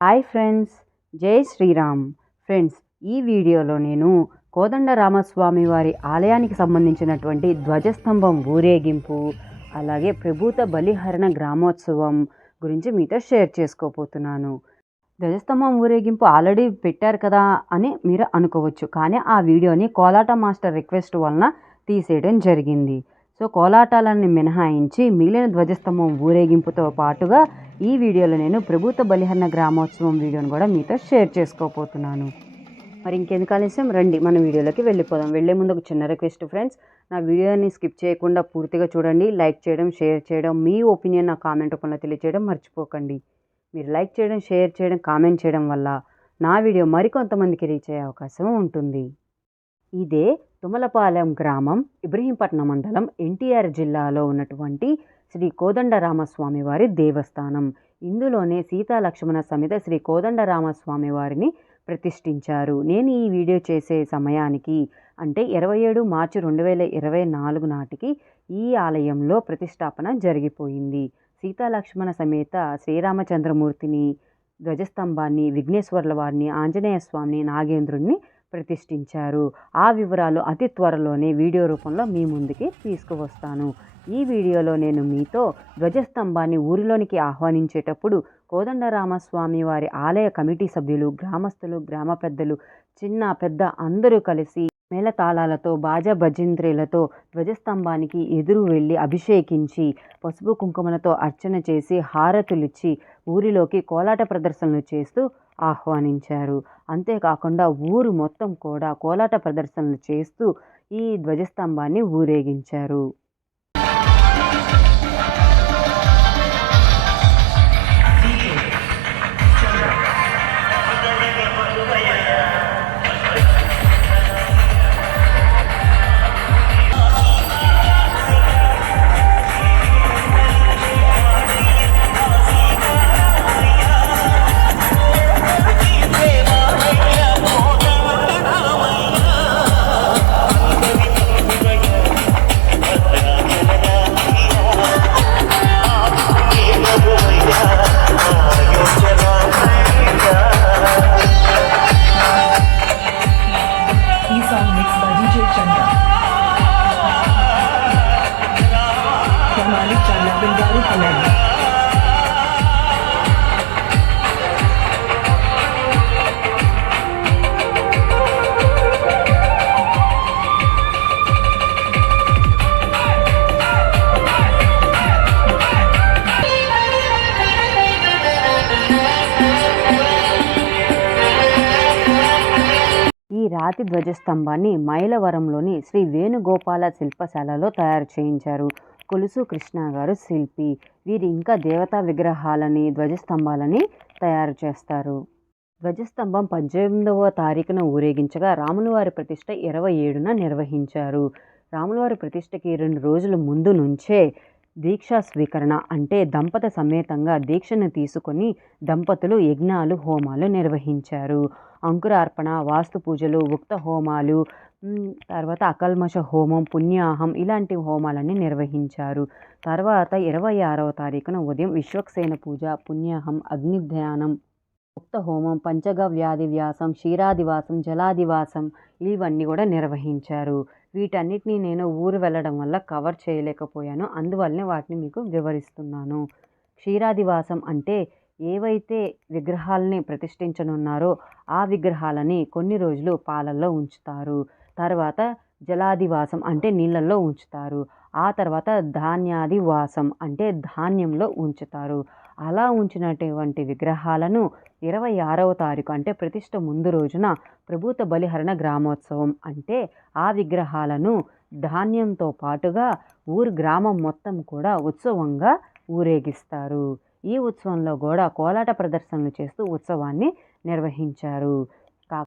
Hi friends జై Sriram. Friends ఈ వీడియోలో నేను కోదండ రామస్వామి వారి ఆలయానికి సంబంధించినటువంటి ధ్వజస్తంభం ఊరేగింపు అలాగే ప్రభుత బలిహరణ గ్రామోత్సవం గురించి మీతో షేర్ చేసుకోబోతున్నాను. ధ్వజస్తంభం ఊరేగింపు ఆల్రెడీ పెట్టారు కదా అని మీరు అనుకోవచ్చు కానీ ఆ వీడియోని కోలాట మాస్టర్ రిక్వెస్ట్ వలన తీసేయడం జరిగింది. సో కోలాటాలన్నీ మినహాయించి మిగిలిన ధ్వజస్తంభం ఊరేగింపుతో పాటుగా ఈ వీడియోలో నేను ప్రభుత్వ బలిహరణ గ్రామోత్సవం వీడియోను కూడా మీతో షేర్ చేసుకోబోతున్నాను. మరి ఇంకెందుకు ఆలస్యం? రండి మన వీడియోలోకి వెళ్ళిపోదాం. వెళ్ళే ముందు ఒక చిన్న రిక్వెస్ట్ ఫ్రెండ్స్ నా వీడియోని స్కిప్ చేయకుండా పూర్తిగా చూడండి. లైక్ చేయడం షేర్ చేయడం మీ ఒపీనియన్ నా కామెంట్ రూపంలో తెలియజేయడం మర్చిపోకండి. మీరు లైక్ చేయడం షేర్ చేయడం కామెంట్ చేయడం వల్ల నా వీడియో మరికొంతమందికి రీచ్ అయ్యే అవకాశం ఉంటుంది. ఇదే తుమలపాలెం గ్రామం ఇబ్రహీంపట్నం మండలం ఎన్టీఆర్ జిల్లాలో ఉన్నటువంటి శ్రీ కోదండరామస్వామి వారి దేవస్థానం. ఇందులోనే సీతా లక్ష్మణ సమేత శ్రీ కోదండరామస్వామి వారిని ప్రతిష్ఠించారు. నేను ఈ వీడియో చేసే సమయానికి అంటే ఇరవై ఏడు మార్చి రెండు వేల ఇరవై నాలుగు నాటికి ఈ ఆలయంలో ప్రతిష్టాపన జరిగిపోయింది. సీతా లక్ష్మణ సమేత శ్రీరామచంద్రమూర్తిని ధ్వజస్తంభాన్ని విఘ్నేశ్వర్ల వారిని ఆంజనేయ స్వామిని నాగేంద్రుణ్ణి ప్రతిష్ఠించారు. ఆ వివరాలు అతి త్వరలోనే వీడియో రూపంలో మీ ముందుకి తీసుకువస్తాను. ఈ వీడియోలో నేను మీతో ధ్వజస్తంభాన్ని ఊరిలోనికి ఆహ్వానించేటప్పుడు కోదండరామస్వామి వారి ఆలయ కమిటీ సభ్యులు గ్రామస్తులు గ్రామ పెద్దలు చిన్న పెద్ద అందరూ కలిసి మేళతాళాలతో బాజా భజంత్రీలతో ధ్వజస్తంభానికి ఎదురు వెళ్ళి అభిషేకించి పసుపు కుంకుమలతో అర్చన చేసి హారతులిచ్చి ఊరిలోకి కోలాట ప్రదర్శనలు చేస్తూ ఆహ్వానించారు. అంతేకాకుండా ఊరు మొత్తం కూడా కోలాట ప్రదర్శనలు చేస్తూ ఈ ధ్వజస్తంభాన్ని ఊరేగించారు. రాతి ధ్వజస్తంభాన్ని మైలవరంలోని శ్రీ వేణుగోపాల శిల్పశాలలో తయారు చేయించారు. కొలుసు కృష్ణ గారు శిల్పి. వీరు ఇంకా దేవతా విగ్రహాలని ధ్వజస్తంభాలని తయారు చేస్తారు. ధ్వజస్తంభం పద్దెనిమిదవ తారీఖున ఊరేగించగా రాములవారి ప్రతిష్ట ఇరవై ఏడున నిర్వహించారు. రాములవారి ప్రతిష్టకి రెండు రోజుల ముందు నుంచే దీక్షా స్వీకరణ అంటే దంపత సమేతంగా దీక్షను తీసుకొని దంపతులు యజ్ఞాలు హోమాలు నిర్వహించారు. అంకురార్పణ వాస్తు పూజలు ఉక్త హోమాలు తర్వాత అకల్మష హోమం పుణ్యాహం ఇలాంటి హోమాలన్నీ నిర్వహించారు. తర్వాత ఇరవై ఆరవ తారీఖున ఉదయం విశ్వక్సేన పూజ పుణ్యాహం అగ్నిధ్యానం ఉక్త హోమం పంచగ వ్యాధి వ్యాసం క్షీరాదివాసం జలాదివాసం ఇవన్నీ కూడా నిర్వహించారు. వీటన్నిటిని నేను ఊరు వెళ్ళడం వల్ల కవర్ చేయలేకపోయాను. అందువల్లనే వాటిని మీకు వివరిస్తున్నాను. క్షీరాదివాసం అంటే ఏవైతే విగ్రహాలని ప్రతిష్ఠించనున్నారో ఆ విగ్రహాలని కొన్ని రోజులు పాలల్లో ఉంచుతారు. తర్వాత జలాదివాసం అంటే నీళ్ళల్లో ఉంచుతారు. ఆ తర్వాత ధాన్యాదివాసం అంటే ధాన్యంలో ఉంచుతారు. అలా ఉంచినటువంటి విగ్రహాలను ఇరవై ఆరవ తారీఖు అంటే ప్రతిష్ట ముందు రోజున ప్రభుత్వ బలిహరణ గ్రామోత్సవం అంటే ఆ విగ్రహాలను ధాన్యంతో పాటుగా ఊరు గ్రామం మొత్తం కూడా ఉత్సవంగా ఊరేగిస్తారు. ఈ ఉత్సవంలో కూడా కోలాట ప్రదర్శనలు చేస్తూ ఉత్సవాన్ని నిర్వహించారు. కాక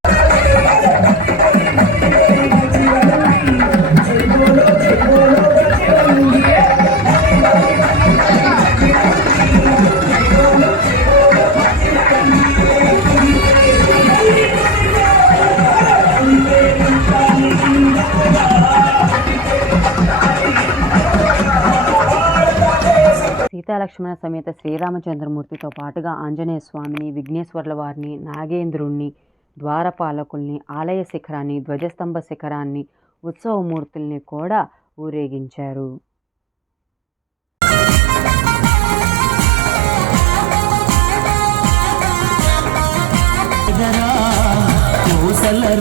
సీతాలక్ష్మణ సమేత శ్రీరామచంద్రమూర్తితో పాటుగా ఆంజనేయ స్వామిని విఘ్నేశ్వర్ల వారిని నాగేంద్రుణ్ణి ద్వారపాలకుల్ని ఆలయ శిఖరాన్ని ధ్వజస్తంభ శిఖరాన్ని ఉత్సవమూర్తుల్ని కూడా ఊరేగించారు.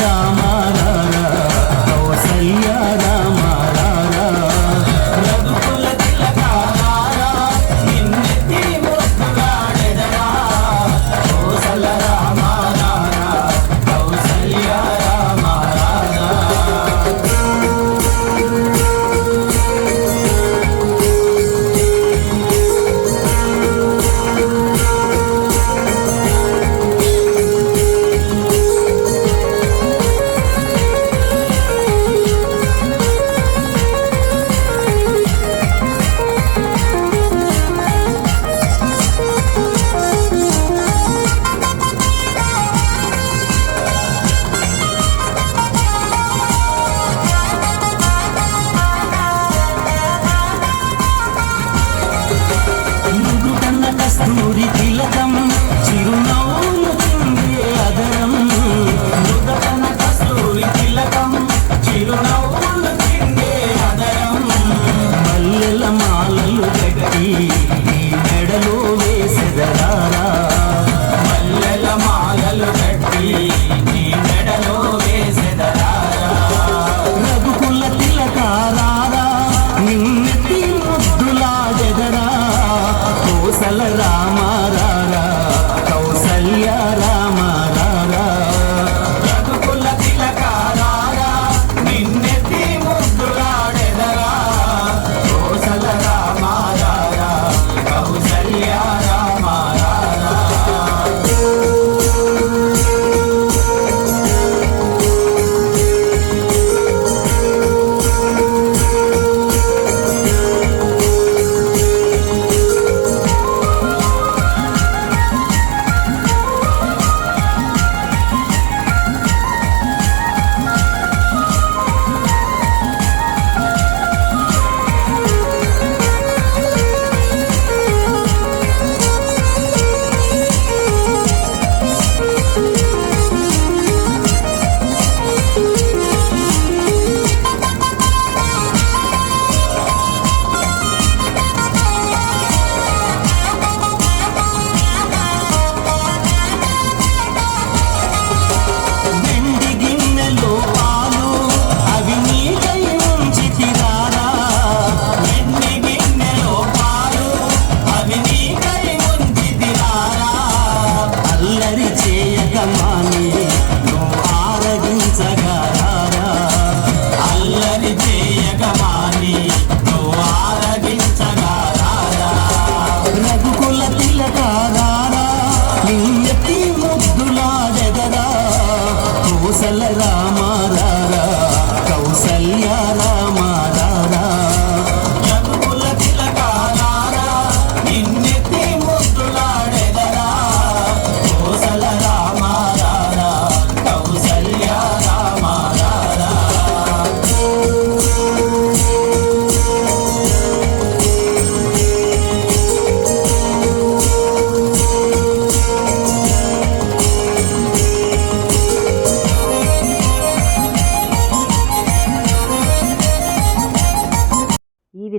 రామా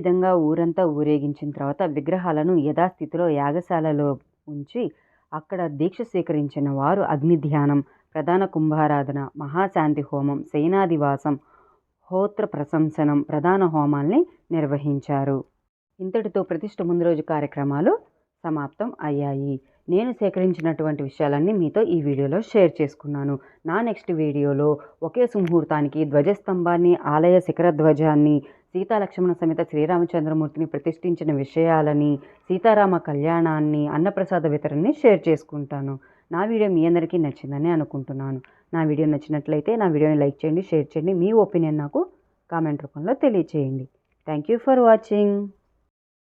విధంగా ఊరంతా ఊరేగించిన తర్వాత విగ్రహాలను యథాస్థితిలో యాగశాలలో ఉంచి అక్కడ దీక్ష స్వీకరించిన వారు అగ్ని ధ్యానం ప్రధాన కుంభారాధన మహాశాంతి హోమం సేనాదివాసం హోత్ర ప్రశంసనం ప్రధాన హోమాల్ని నిర్వహించారు. ఇంతటితో ప్రతిష్ట ముందు రోజు కార్యక్రమాలు సమాప్తం అయ్యాయి. నేను సేకరించినటువంటి విషయాలన్నీ మీతో ఈ వీడియోలో షేర్ చేసుకున్నాను. నా నెక్స్ట్ వీడియోలో ఒకే సుముహూర్తానికి ధ్వజస్తంభాన్ని ఆలయ శిఖర ధ్వజాన్ని సీతాలక్ష్మణ సమేత శ్రీరామచంద్రమూర్తిని ప్రతిష్ఠించిన విషయాలని సీతారామ కళ్యాణాన్ని అన్నప్రసాద వితరణని షేర్ చేసుకుంటాను. నా వీడియో మీ అందరికీ నచ్చిందని అనుకుంటున్నాను. నా వీడియో నచ్చినట్లయితే నా వీడియోని లైక్ చేయండి షేర్ చేయండి. మీ ఒపీనియన్ నాకు కామెంట్ రూపంలో తెలియచేయండి. Thank you for watching.